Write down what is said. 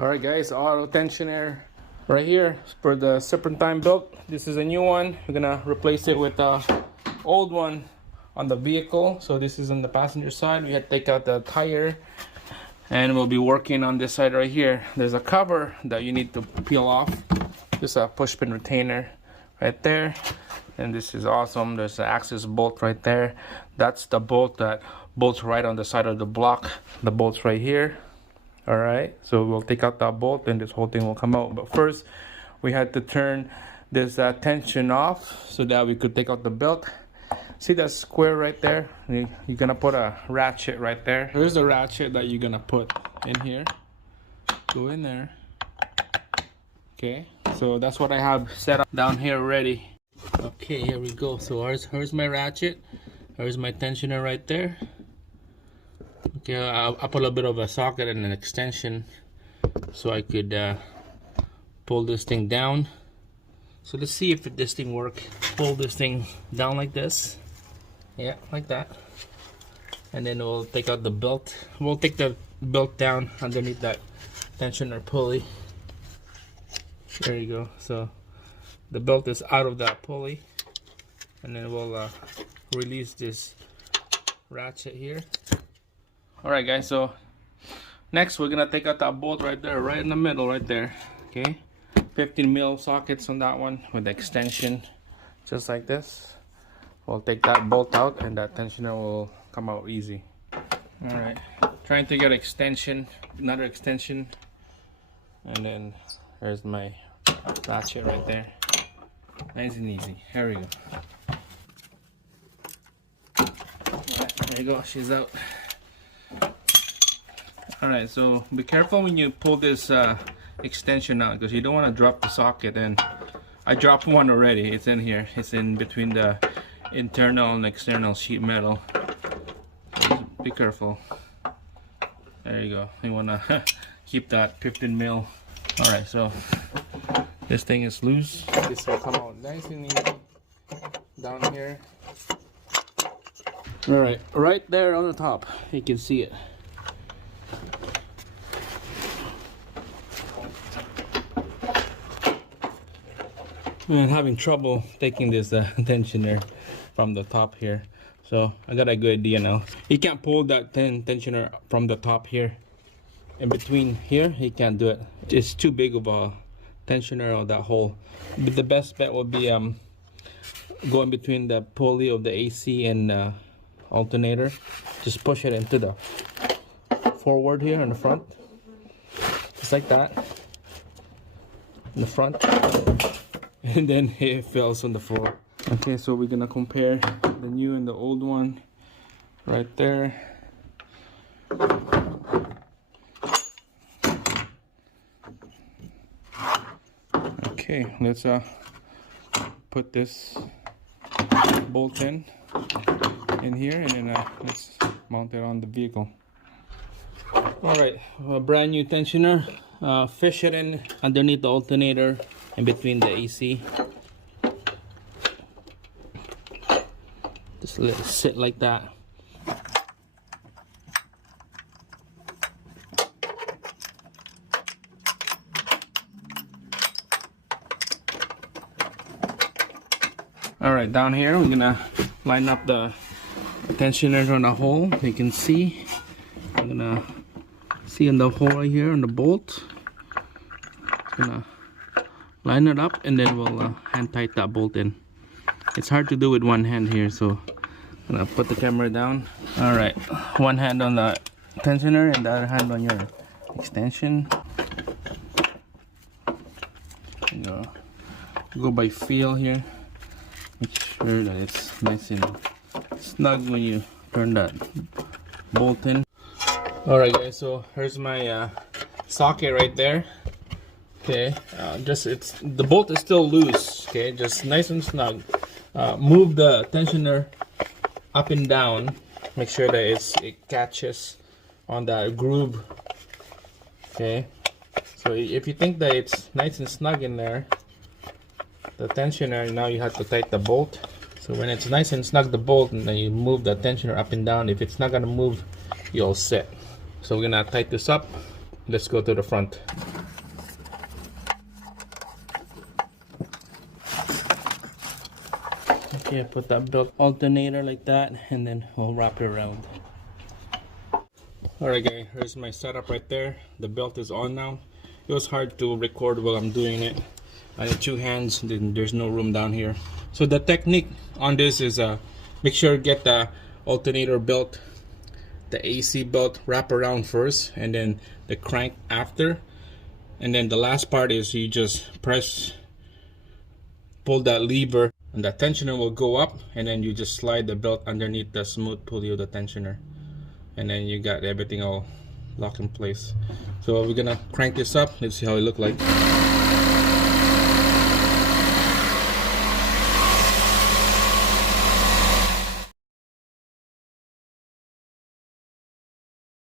Alright guys, auto tensioner right here for the Serpentine built. This is a new one. We're gonna replace it with the old one on the vehicle. So this is on the passenger side. We had to take out the tire and we'll be working on this side right here. There's a cover that you need to peel off. Just a push pin retainer right there. And this is awesome. There's an access bolt right there. That's the bolt that bolts right on the side of the block. The bolt's right here. All right, so we'll take out that bolt and this whole thing will come out. But first we had to turn this tension off so that we could take out the belt. See that square right there? You're gonna put a ratchet right there. Here's the ratchet that you're gonna put in here. Go in there. Okay, so that's what I have set up down here already. Okay, here we go. So here's my ratchet. Here's my tensioner right there. Okay, I'll put a little bit of a socket and an extension so I could pull this thing down. So let's see if this thing works. Pull this thing down like this. Yeah, like that. And then we'll take out the belt. We'll take the belt down underneath that tensioner pulley. There you go. So the belt is out of that pulley. And then we'll release this ratchet here. Alright guys, so next we're gonna take out that bolt right there, right in the middle right there. Okay, 15 mil sockets on that one with the extension, just like this. We'll take that bolt out and that tensioner will come out easy. Alright, trying to get extension, another extension, and then there's my ratchet right there. Nice and easy. Here we go. Alright, there you go, she's out. Alright, so be careful when you pull this extension out because you don't want to drop the socket. And I dropped one already. It's in here. It's in between the internal and external sheet metal. So be careful. There you go. You want to keep that 15 mil. Alright, so this thing is loose. This will come out nice and easy down here. Alright, right there on the top. You can see it. I'm having trouble taking this tensioner from the top here, so I got a good idea now. You can't pull that tensioner from the top here. In between here, you can't do it. It's too big of a tensioner on that hole. But the best bet would be going between the pulley of the AC and alternator. Just push it into the forward here in the front, just like that, in the front. And then it falls on the floor. Okay, so we're gonna compare the new and the old one right there. Okay, let's put this bolt in here, and then let's mount it on the vehicle. All right, a brand new tensioner. Fish it in underneath the alternator in between the AC. Just let it sit like that. Alright, down here we're gonna line up the tensioner on the hole. You can see, I'm gonna see in the hole right here on the bolt. Gonna line it up and then we'll hand tight that bolt in. It's hard to do with one hand here, so I'm gonna put the camera down. All right, one hand on the tensioner and the other hand on your extension. Go by feel here. Make sure that it's nice and snug when you turn that bolt in. All right guys, so here's my socket right there. Okay, the bolt is still loose. Okay, just nice and snug. Move the tensioner up and down. Make sure that it catches on that groove. Okay, so if you think that it's nice and snug in there, the tensioner, now you have to tighten the bolt. So when it's nice and snug, the bolt, and then you move the tensioner up and down. If it's not gonna move, you'll sit. So we're gonna tighten this up. let's go to the front. Okay, put that belt alternator like that, and then we'll wrap it around. Alright guys, here's my setup right there. The belt is on now. It was hard to record while I'm doing it. I have two hands, then there's no room down here. So the technique on this is make sure to get the alternator belt, the AC belt, wrap around first, and then the crank after. And then the last part is you just pull that lever, and the tensioner will go up, and then you just slide the belt underneath the smooth pulley of the tensioner, and then you got everything all locked in place. So we're gonna crank this up. Let's see how it look like.